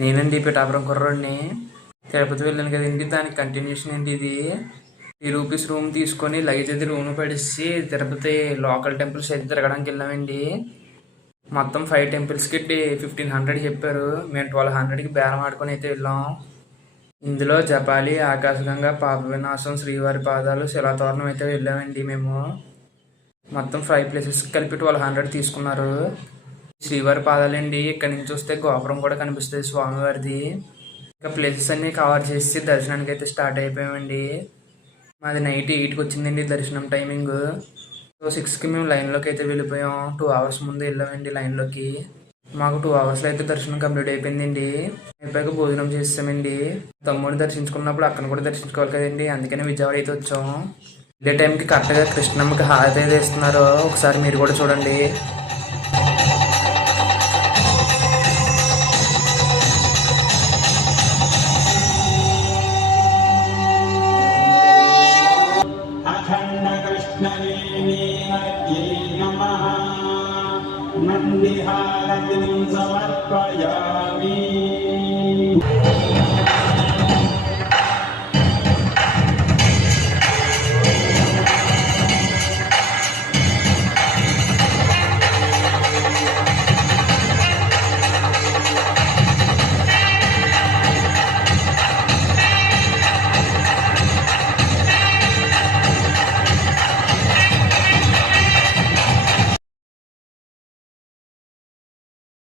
నేనండి పిఠాపురం కుర్రోడిని. తిరుపతి వెళ్ళాను కదండి, దానికి కంటిన్యూషన్ అండి ఇది. ₹3 రూమ్ తీసుకొని లగేజ్ అది రూమ్ పడేసి తిరుపతి లోకల్ టెంపుల్స్ అయితే తిరగడానికి వెళ్ళామండి. మొత్తం 5 టెంపుల్స్కి 1500 చెప్పారు. మేము 1200కి బేరం ఆడుకొని అయితే వెళ్ళాం. ఇందులో జపాలి, ఆకాశగంగా, పాప వినాశం, శ్రీవారి పాదాలు, శిలాతోరణం అయితే వెళ్ళామండి మేము. మొత్తం 5 ప్లేసెస్కి కలిపి 1200 తీసుకున్నారు. శ్రీవారి పాదాలండి. ఇక్కడ నుంచి చూస్తే గోపురం కూడా కనిపిస్తుంది స్వామివారిది. ఇంకా ప్లేసెస్ అన్నీ కవర్ చేసి దర్శనానికి అయితే స్టార్ట్ అయిపోయామండి. మాది నైట్ 8కి వచ్చిందండి దర్శనం టైమింగ్. సో 6కి మేము లైన్లోకి అయితే వెళ్ళిపోయాం. 2 అవర్స్ ముందు వెళ్ళామండి లైన్లోకి. మాకు 2 అవర్స్లో అయితే దర్శనం కంప్లీట్ అయిపోయిందండి. అయిపోయాక భోజనం చేసామండి. తమ్ముడిని దర్శించుకున్నప్పుడు అక్కడ కూడా దర్శించుకోవాలి కదండి, అందుకని విజయవాడ అయితే వచ్చాము. ఇదే టైంకి కరెక్ట్గా కృష్ణమ్మకి హారతి అయితే ఇస్తున్నారు. ఒకసారి మీరు కూడా చూడండి. నందిహారతిం సమర్పయామి.